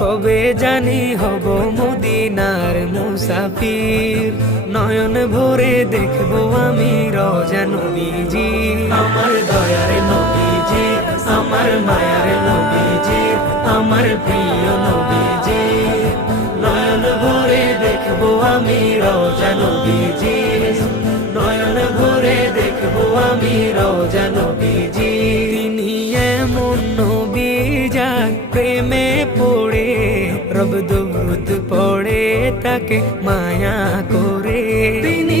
কবে জানি হব মদিনার মুসাফির। নয়ন ভরে দেখবো আমি রওজা নবীজি, আমার দয়ার নবীজি, আমার মায়ার নবীজি, আমার প্রিয় নবীজি। নয়ন ভরে দেখবো আমি রওজা নবীজি, নয়ন ভরে দেখবো আমি রওজা নবীজি। তিনি এমন নবী যার প্রেমে পড়ে রব দরুদ পড়ে তাকে মায়া করে। তিনি